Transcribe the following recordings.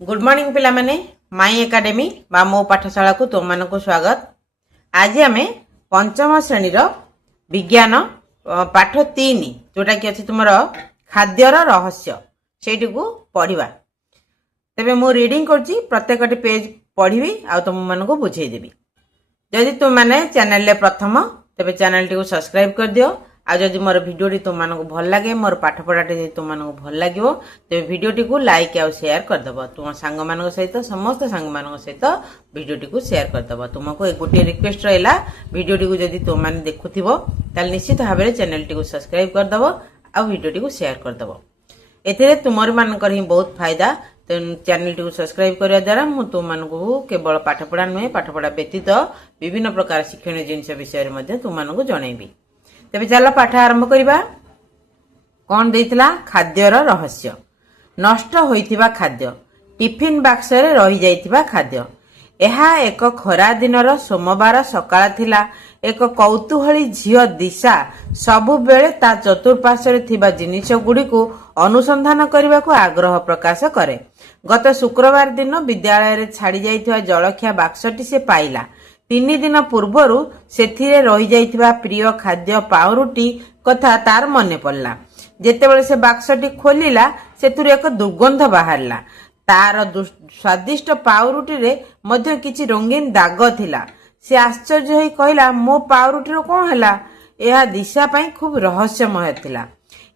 Good morning पिला माने माई academy बा मो पाठशाला को तुम मान को स्वागत। आज आम पंचम श्रेणी विज्ञान पाठ 3 जोटा कि अच्छी तुम खाद्यर रहस्य से पढ़ा। तेरे मु रीडिंग करछि प्रत्येक पेज पढ़ी आ तुम मान को बुझेदेवी। जदि तुम मैंने चैनल प्रथम तेरे चैनल टी सब्सक्राइब कर दियो। आज जदि मोर भिडियोटी तुम मानक भल लगे मोर पाठ पढ़ाटी तुम मानक भल लगे तेरे भिडियोटी को लाइक आ शेयर करदेव। तुम सांग मान सहित समस्त सांग मान सहित भिडियोटी को शेयर करदेव। तुमको एक गोटे रिक्वेस्ट रहा भिडियोटी को जदि तुम मैंने देखुव ताल निश्चित भाव में चैनल टी सब्सक्राइब करदेव आ भिडियोटी को शेयर करदेव। एथिरे तुमर मानकर ही बहुत फायदा। चैनल टी सब्सक्राइब करने द्वारा मुझे तुम मानक केवल पाठ पढ़ा नुहे पाठ पढ़ा व्यतीत विभिन्न प्रकार शिक्षण जिनस विषय में तुम मानक जनइबी। तेरे चल पाठ आरंभ करवा। कौन देइतला खाद्यर रहस्य। नष्ट होइथिबा खाद्य टिफिन बाक्स रे रही जाइथिबा खाद्य। एहा एक खरा दिनर सोमवार सकाळ थिला। एक कौतूहली झियो दिशा सबु बेले ता चतुर्पार्श्वरे थिबा जिनिस गुडी को अनुसंधान करने को आग्रह प्रकाश करे। गत शुक्रवार दिन विद्यालय रे छाड़ी जाइथिबा जलखिया बाक्सटी से पाइला। 3 दिन पूर्वरु सेथिरे रही जाइथिबा प्रिय खाद्य पाउरुटी कथा तार मने पड़ला। जेतेबेले से बाक्सटी खोलिला सेथुरे एक दुर्गंध बाहरला। तार स्वादिष्ट पाउरुटी रे मध्य किछि रंगीन दाग थिला। से आश्चर्य होई कहला मो पाउरुटी रो कोन हला। एहा दिशा पई खूब रहस्यमय थिला।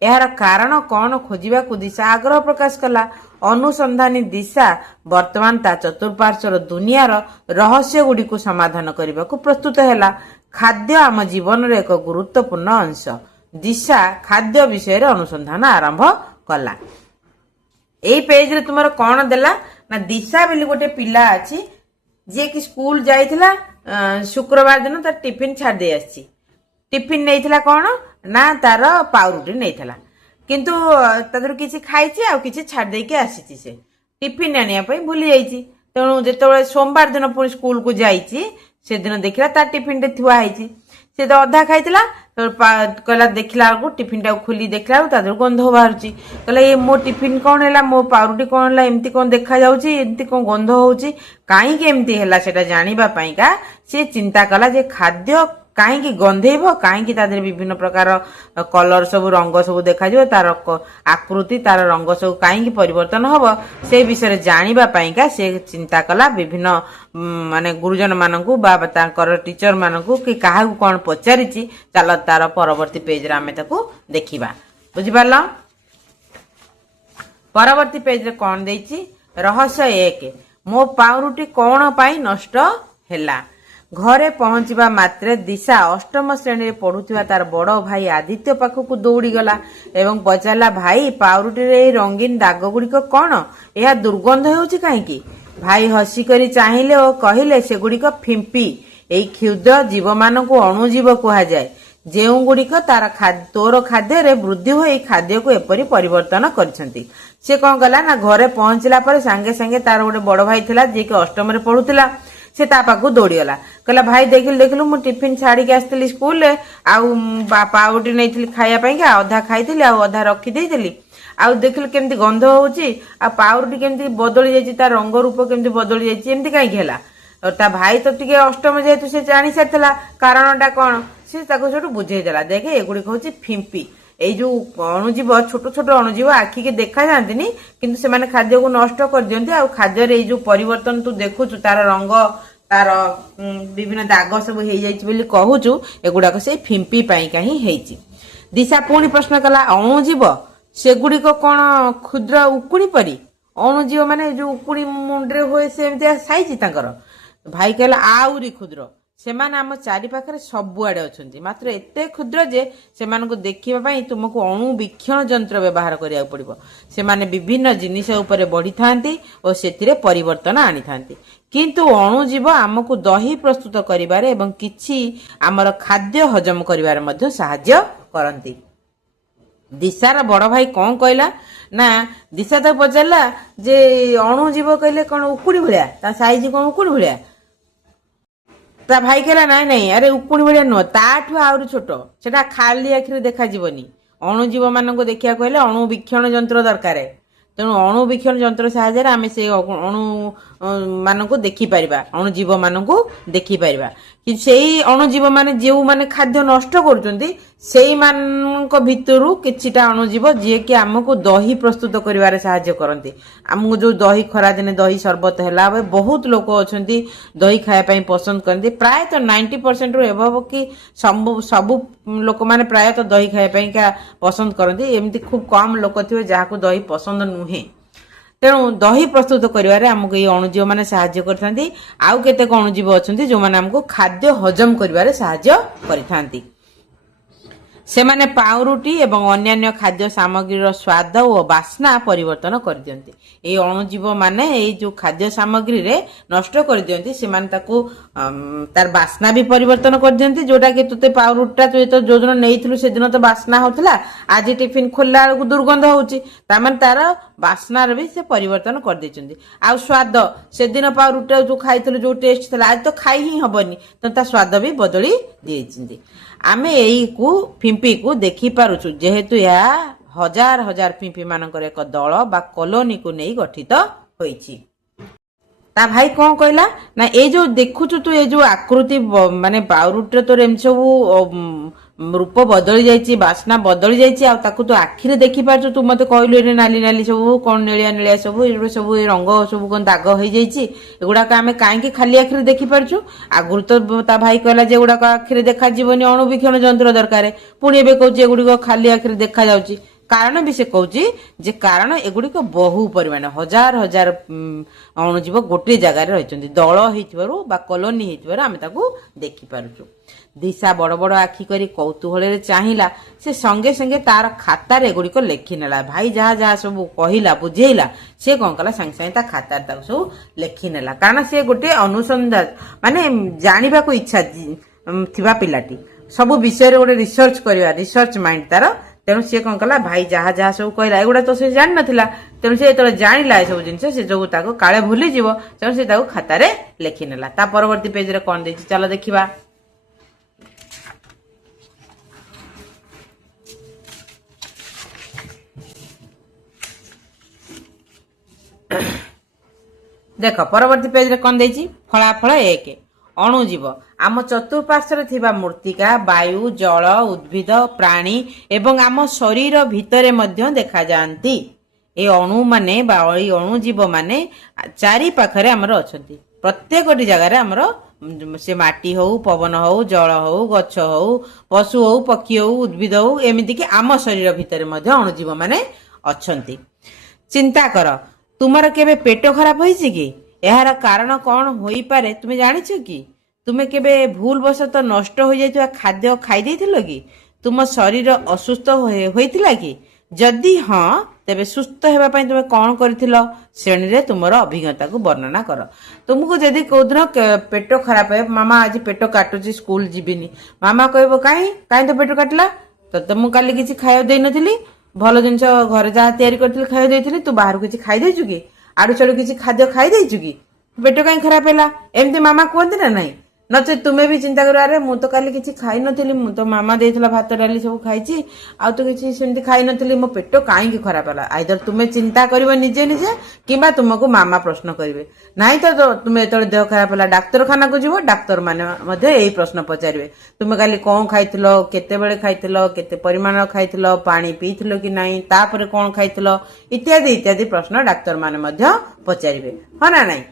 एहार कारण कौन खोजिबा को दिशा आग्रह प्रकाश कला। अनुसंधानी दिशा वर्तमान ता चतुर्पार्श्वर दुनियार रहस्य गुडी को समाधान करने को प्रस्तुत है। खाद्य आम जीवन रे एक गुरुत्वपूर्ण अंश। दिशा खाद्य विषय रे अनुसंधान आरंभ कला। एई पेज रे तुमर कौन देला ना दिशा बोली गोटे पिला अछि जे कि स्कूल जाइथिला शुक्रवार दिन तार टिफिन छाड़ दे आछि। टिफिन नैथिला कौन ना तार पाउरुटी नैथिला किंतु तादर किछि खाइछि आ किछि छाड़ दे के आसीछि। से टिफिन आनिया पई भूली जाइछि। तेणु जेतेबेले सोमवार दिन पुणी स्कूल को जाइछि से दिन देखला तार टिफिन रे थुआ आइछि। से तो अधा खाइतिला कहला देखला को टिफिन टा खोली देखला तादर गंध बाहरछि। कहला ए मो टिफिन कौन हैला मो पाउरुटी कौन हैला एमती कौन देखा जाउछि एमती कौन गंध होउछि काई के एमती हैला सेटा जानिबा पई का से चिंता कला जे खाद्य कहीं गंधेब कहीं विभिन्न प्रकार कलर सब रंग सब देखा तार आकृति तार रंग सब कहीं परिवर्तन हम से विषय जानिबा पाइका से चिंता कला। विभिन्न माने गुरुजन मानकू बा तांकर टीचर मानकू कि काहा कौन पचारि चल तार परवर्ती पेज रे आमे ताकू देखिबा। बुझि पारला। परवर्ती पेज रे कौन देइछि रहस्य 1 मो पाउरुटी कौन पाई नष्ट हैला। घरे पहुंचवा मात्रे दिशा अष्टम श्रेणी रे पढ़ुथिबा तार बड़ भाई आदित्य पाखकू दौड़ी गला एवं पचारला भाई पाउरुटी रे रंगीन दाग गुड़िक कौन यह दुर्गंध होउछि काहेकि। भाई हसी करी चाहिए और कहले से गुड़िक फिंपी एई क्षुद्र जीव मानकू अणुजीव कहा जाए जेउ गुड़िक तार तोर खाद्य रे वृद्धि होई खाद्य को एपरी परिवर्तन करछंती। से कौन कला ना घरे पहुंचला पर सांगे सांगे तार गोटे बड़ भाई थिला जे कि अष्टम रे पढ़ुथिला। से ता पाखु दौड़ीगला कहला भाई देखलु मु टिफिन छाड़ी के आसली स्कूल रे आउ पाउरुटी नैथिली खाया पई का अधा खाइथिली आ अधा रखी देइथिली आ देखलु केमती गंध होउची आ पाउरुटी केमती बदली जाइची ता रंग रूप केमती बदली जाइची एमती काई खेला। ता भाई तो टिके अष्टम जेतु से जानि सारथला कारणटा कोन से ताको छोटू बुझेई देला। देखे एगुडी कहउची फिंपी एई जो अणुजीव छोट छोट अणुजीव आखि के देखा जांतिनी किंतु से माने खाद्य को नष्ट कर दियंती आ खाद्य रे एई जो परिवर्तन तू देखुचु तार रंग तार विभिन्न दाग सब हेई जाइछि बोली कहूचु एगुडा को से फिंपी पाई का ही हेइछि। दिशा पुणी प्रश्न कला अणुजीव सेगुडी को कोन क्षुद्र उकुणी परी अणुजीव माने जो उकुणी मुंडरे होय सेमते साइछि तांकर। भाई कहला आउरी क्षुद्र सेमान आम चारि पाखरे सबुआडे अछंती मात्र एते क्षुद्र जे सेमान को देखिबा पई तुमको अणुवीक्षण यंत्र व्यवहार करिया पड़िबो। सेमाने विभिन्न जिनिस उपरे बढ़ी थांती और सेतिरे परिवर्तन आनी थांती किंतु अणुजीव आमको दही प्रस्तुत करिबारे एवं किछि आमर खाद्य हजम करिबारे मध्ये सहाय्य करंती। दिशार बड़ भाई कौन कहला ना दिशा तो पचारला जे अणुजीव कहले कोन उकुड़ी भलिया ता साइज कोन उकुड़ी भलिया। ता भाई कहला नाई नाई अरे उकुणी भलिया नुह ताठू आउरी छोट सेटा खाली आखिरे देखा जीवनी। अणुजीव मानक देखिया कहले अणुवीक्षण यंत्र दरकार ତେଣୁ ଅଣୁବୀକ୍ଷଣ ଯନ୍ତ୍ର ସାହାଯ୍ୟରେ ଆମେ ସେ ଅଣୁ ମାନଙ୍କୁ ଦେଖିପାରିବା, ଅଣୁଜୀବ ମାନଙ୍କୁ ଦେଖିପାରିବା। କିନ୍ତୁ ସେଇ ଅଣୁଜୀବ ମାନେ ଯେଉଁମାନେ ଖାଦ୍ୟ ନଷ୍ଟ କରୁଛନ୍ତି ସେଇମାନଙ୍କ ଭିତରୁ କିଛିଟା ଅଣୁଜୀବ ଯିଏକି ଆମକୁ ଦହି ପ୍ରସ୍ତୁତ କରିବାରେ ସାହାଯ୍ୟ କରନ୍ତି। ଆମକୁ ଯୋଉ ଦହି ଖରାଦିନେ ଦହି ସର୍ବତ ହେଲା, ବହୁତ ଲୋକ ଅଛନ୍ତି ଦହି ଖାଇବା ପାଇଁ ପସନ୍ଦ କରନ୍ତି। ପ୍ରାୟତଃ 90%ରୁ ଏଭବ କି ସବୁ ଲୋକମାନେ ପ୍ରାୟତଃ ଦହି ଖାଇବା ପାଇଁକା ପସନ୍ଦ କରନ୍ତି। ଏମିତି ଖୁବ୍ କମ୍ ଲୋକ ଥିବେ ଯାହାକୁ ଦହି ପସନ୍ଦ ନୁହେଁ। ତେଣୁ ଦହି ପ୍ରସ୍ତୁତ କରିବାରେ ଆମକୁ ଏଇ ଅଣୁଜୀବ ମାନେ ସାହାଯ୍ୟ କରିଥାନ୍ତି। ଆଉ କେତେକ ଅଣୁଜୀବ ଅଛନ୍ତି ଯେଉଁମାନେ ଆମକୁ ଖାଦ୍ୟ ହଜମ କରିବାରେ ସାହାଯ୍ୟ କରିଥାନ୍ତି। ସେମାନେ ପାଉଁରୁଟି ଏବଂ ଅନ୍ୟାନ୍ୟ ଖାଦ୍ୟ ସାମଗ୍ରୀର ସ୍ୱାଦ ଓ ବାସ୍ନା ପରିବର୍ତ୍ତନ କରିଦିଅନ୍ତି। এই ଅଣୁଜୀବ ମାନେ ଏଇ ଯୋଉ ଖାଦ୍ୟ ସାମଗ୍ରୀରେ ନଷ୍ଟ କରିଦିଅନ୍ତି, ସେମାନେ ତାକୁ ତାର ବାସ୍ନା ବି ପରିବର୍ତ୍ତନ କରିଦିଅନ୍ତି। ଯୋଉଟା କି ତତେ ପାଉଁରୁଟିଟା ତୁ ଯୋଉଦିନ ନେଇଥିଲୁ ସେଦିନ ତ ବାସ୍ନା ହଉଥିଲା, ଆଜି ଟିଫିନ ଖୋଲିଲା ବେଳକୁ ଦୁର୍ଗନ୍ଧ ହଉଛି। ତାମାନେ ତାର ବାସ୍ନାର ବି ସେ ପରିବର୍ତ୍ତନ କରିଦେଇଛନ୍ତି। ଆଉ ସ୍ୱାଦ, ସେଦିନ ପାଉଁରୁଟିଟା ଯୋଉ ଖାଇଥିଲୁ ଯୋଉ ଟେଷ୍ଟ ଥିଲା ଆଜି ତ ଖାଇ ହିଁ ହବନି, ତ ତା ସ୍ୱାଦ ବି ବଦଳି ଦେଇଛନ୍ତି। ଆମେ ଏଇକୁ ଫିମ୍ପିକୁ ଦେଖିପାରୁଛୁ ଯେହେତୁ ଏହା ହଜାର ହଜାର ଫିମ୍ପି ମାନଙ୍କର ଏକ ଦଳ ବା କଲୋନୀକୁ ନେଇ ଗଠିତ ହୋଇଛି। ତା ଭାଇ କଣ କହିଲା ନା ଏଇ ଯୋଉ ଦେଖୁଛୁ ତୁ ଏଇ ଯୋଉ ଆକୃତି ମାନେ ପାଉରୁଟିର ତୋର ଏମିତି ସବୁ ରୂପ ବଦଳି ଯାଇଛି, ବାସ୍ନା ବଦଳି ଯାଇଛି, ଆଉ ତାକୁ ତୁ ଆଖିରେ ଦେଖିପାରୁଛୁ। ତୁ ମତେ କହିଲୁ ଏଠି ନାଲି ନାଲି ସବୁ କଣ ନେଳିଆ ନେଳିଆ ସବୁ ଏଗୁଡା ସବୁ ରଙ୍ଗ ସବୁ କଣ ଦାଗ ହେଇଯାଇଛି, ଏଗୁଡାକ ଆମେ କାହିଁକି ଖାଲି ଆଖିରେ ଦେଖିପାରୁଛୁ? ଆଗରୁ ତ ତା ଭାଇ କହିଲା ଯେ ଏଗୁଡାକ ଆଖିରେ ଦେଖାଯିବନି, ଅଣୁବୀକ୍ଷଣ ଯନ୍ତ୍ର ଦରକାର। ପୁଣି ଏବେ କହୁଛି ଏଗୁଡିକ ଖାଲି ଆଖିରେ ଦେଖାଯାଉଛି। କାରଣ ବି ସେ କହୁଛି ଯେ କାରଣ ଏଗୁଡିକ ବହୁ ପରିମାଣ ହଜାର ହଜାର ଅଣୁଜୀବ ଗୋଟିଏ ଜାଗାରେ ରହିଛନ୍ତି, ଦଳ ହେଇଥିବାରୁ ବା କଲୋନୀ ହେଇଥିବାରୁ ଆମେ ତାକୁ ଦେଖିପାରୁଛୁ। ଦିଶା ବଡ ବଡ ଆଖି କରି କୌତୁହଳରେ ଚାହିଁଲା। ସେ ସଙ୍ଗେ ସଙ୍ଗେ ତାର ଖାତାରେ ଏଗୁଡିକ ଲେଖିନେଲା। ଭାଇ ଯାହା ଯାହା ସବୁ କହିଲା ବୁଝେଇଲା ସେ କଣ କଲା ସାଙ୍ଗେ ସାଙ୍ଗେ ତା ଖାତାରେ ତାକୁ ସବୁ ଲେଖିନେଲା। କାରଣ ସେ ଗୋଟେ ଅନୁସନ୍ଧାନ ମାନେ ଜାଣିବାକୁ ଇଚ୍ଛା ଥିବା ପିଲାଟି, ସବୁ ବିଷୟରେ ଗୋଟେ ରିସର୍ଚ୍ଚ କରିବା, ରିସର୍ଚ୍ଚ ମାଇଣ୍ଡ ତାର। ତେଣୁ ସିଏ କଣ କଲା, ଭାଇ ଯାହା ଯାହା ସବୁ କହିଲା ଏଗୁଡା ତ ସେ ଜାଣିନଥିଲା। ତେଣୁ ସେ ଯେତେବେଳେ ଜାଣିଲା ଏସବୁ ଜିନିଷ ସେ ଯୋଉ ତାକୁ କାଳେ ଭୁଲିଯିବ, ତେଣୁ ସେ ତାକୁ ଖାତାରେ ଲେଖିନେଲା। ତା ପରବର୍ତ୍ତୀ ପେଜରେ କଣ ଦେଇଛି ଚାଲ ଦେଖିବା। ଦେଖ ପରବର୍ତ୍ତୀ ପେଜରେ କଣ ଦେଇଛି, ଫଳାଫଳ 1 ଅଣୁଜୀବ ଆମ ଚତୁଃପାର୍ଶ୍ୱରେ ଥିବା ମୃତ୍ତିକା, ବାୟୁ, ଜଳ, ଉଦ୍ଭିଦ, ପ୍ରାଣୀ ଏବଂ ଆମ ଶରୀର ଭିତରେ ମଧ୍ୟ ଦେଖାଯାଆନ୍ତି। এই ଅଣୁ ମାନେ ବା ଏଇ ଅଣୁଜୀବ ମାନେ ଚାରି ପାଖରେ ଆମର ଅଛନ୍ତି। ପ୍ରତ୍ୟେକଟି ଜାଗାରେ ଆମର ସେ ମାଟି ହଉ, ପବନ ହଉ, ଜଳ ହଉ, ଗଛ ହଉ, ପଶୁ ହଉ, ପକ୍ଷୀ ହଉ, ଉଦ୍ଭିଦ ହଉ, ଏମିତିକି ଆମ ଶରୀର ଭିତରେ ମଧ୍ୟ ଅଣୁଜୀବ ମାନେ ଅଛନ୍ତି। ଚିନ୍ତା କର, ତୁମର କେବେ ପେଟ ଖରାପ ହୋଇଛି କି? ଏହାର କାରଣ କଣ ହୋଇପାରେ ତୁମେ ଜାଣିଛ କି? ତୁମେ କେବେ ଭୁଲ ବଶତଃ ନଷ୍ଟ ହୋଇଯାଇଥିବା ଖାଦ୍ୟ ଖାଇ ଦେଇଥିଲ କି? ତୁମ ଶରୀର ଅସୁସ୍ଥ ହୋଇଥିଲା କି? ଯଦି ହଁ, ତେବେ ସୁସ୍ଥ ହେବା ପାଇଁ ତୁମେ କଣ କରିଥିଲ? ଶ୍ରେଣୀରେ ତୁମର ଅଭିଜ୍ଞତାକୁ ବର୍ଣ୍ଣନା କର। ତୁମକୁ ଯଦି କୋଉଦିନ ପେଟ ଖରାପ ହେବ, ମାମା ଆଜି ପେଟ କାଟୁଛି ସ୍କୁଲ ଯିବିନି, ମାମା କହିବ କାହିଁ ତୋ ପେଟ କାଟିଲା? ତତେ ମୁଁ କାଲି କିଛି ଖାଇବାକୁ ଦେଇନଥିଲି, ଭଲ ଜିନିଷ ଘରେ ଯାହା ତିଆରି କରିଥିଲି ଖାଇବାକୁ ଦେଇଥିଲି, ତୁ ବାହାରୁ କିଛି ଖାଇଦେଇଛୁ କି? ଆଡୁ ସାଡୁ କିଛି ଖାଦ୍ୟ ଖାଇ ଦେଇଛୁ କି? ପେଟ କାହିଁ ଖରାପ ହେଲା? ଏମିତି ମାମା କୁହନ୍ତି ନା ନାଇଁ? ନଚେତ ତୁମେ ବି ଚିନ୍ତା କର, ଆରେ ମୁଁ ତ କାଲି କିଛି ଖାଇନଥିଲି, ମୁଁ ତ ମାମା ଦେଇଥିଲା ଭାତ ଡାଲି ସବୁ ଖାଇଛି, ଆଉ ତ କିଛି ସେମିତି ଖାଇନଥିଲି, ମୋ ପେଟ କାହିଁକି ଖରାପ ହେଲା? ଆଇଦର ତୁମେ ଚିନ୍ତା କରିବ ନିଜେ ନିଜେ, କିମ୍ବା ତୁମକୁ ମାମା ପ୍ରଶ୍ନ କରିବେ। ନାଇଁ ତ ତୁମେ ଯେତେବେଳେ ଦେହ ଖରାପ ହେଲା ଡାକ୍ତରଖାନାକୁ ଯିବ, ଡାକ୍ତର ମାନେ ମଧ୍ୟ ଏଇ ପ୍ରଶ୍ନ ପଚାରିବେ, ତୁମେ କାଲି କଣ ଖାଇଥିଲ, କେତେବେଳେ ଖାଇଥିଲ, କେତେ ପରିମାଣର ଖାଇଥିଲ, ପାଣି ପିଇଥିଲ କି ନାହିଁ, ତାପରେ କଣ ଖାଇଥିଲ, ଇତ୍ୟାଦି ଇତ୍ୟାଦି ପ୍ରଶ୍ନ ଡାକ୍ତର ମାନେ ମଧ୍ୟ ପଚାରିବେ, ହଁ ନା ନାଇଁ?